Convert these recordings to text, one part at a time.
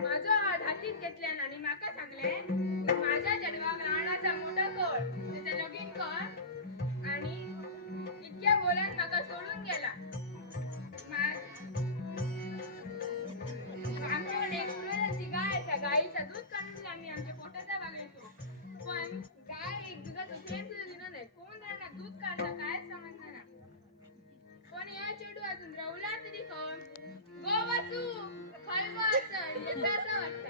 माझो हात हातीत घेतल्यान आणि माका सांगले माझ्या जन्माक राणाचा असं वाटतं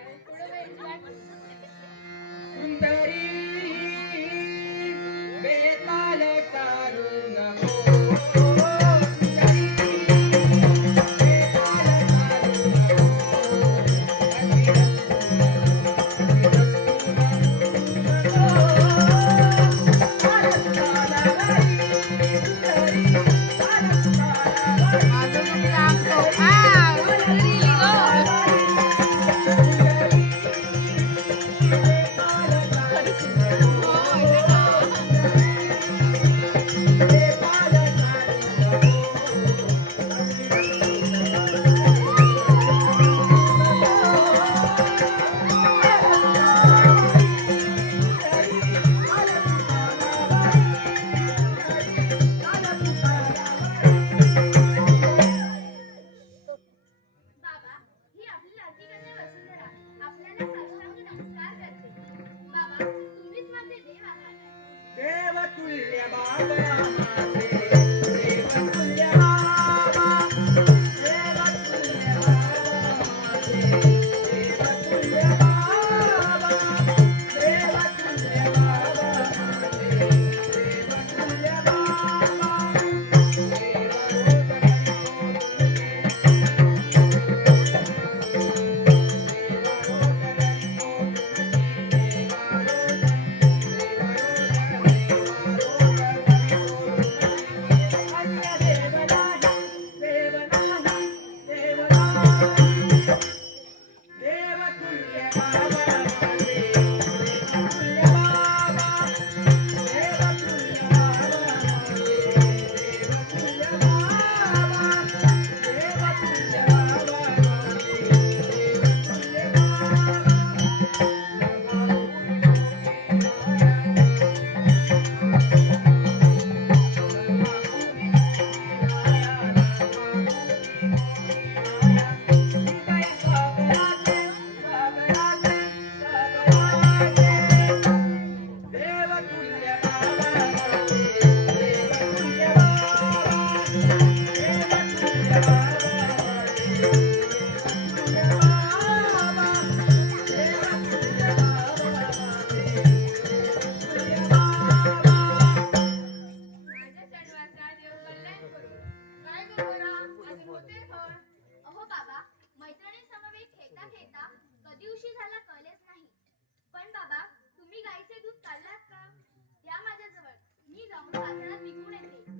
Thank you. पण बाबा तुम्ही गाईचे दूध काढलात का? त्या माझ्याजवळ. मी जाऊन बाजारात विकून येते.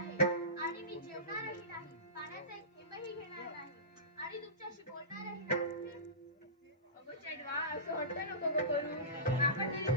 आणि मी जेवणारही नाही पाण्याचा एक थेंबही घेणार नाही. आणि तुमच्याशी बोलणारही नाही. अगो चेडवा असं वाटतं नको करू आपण तरी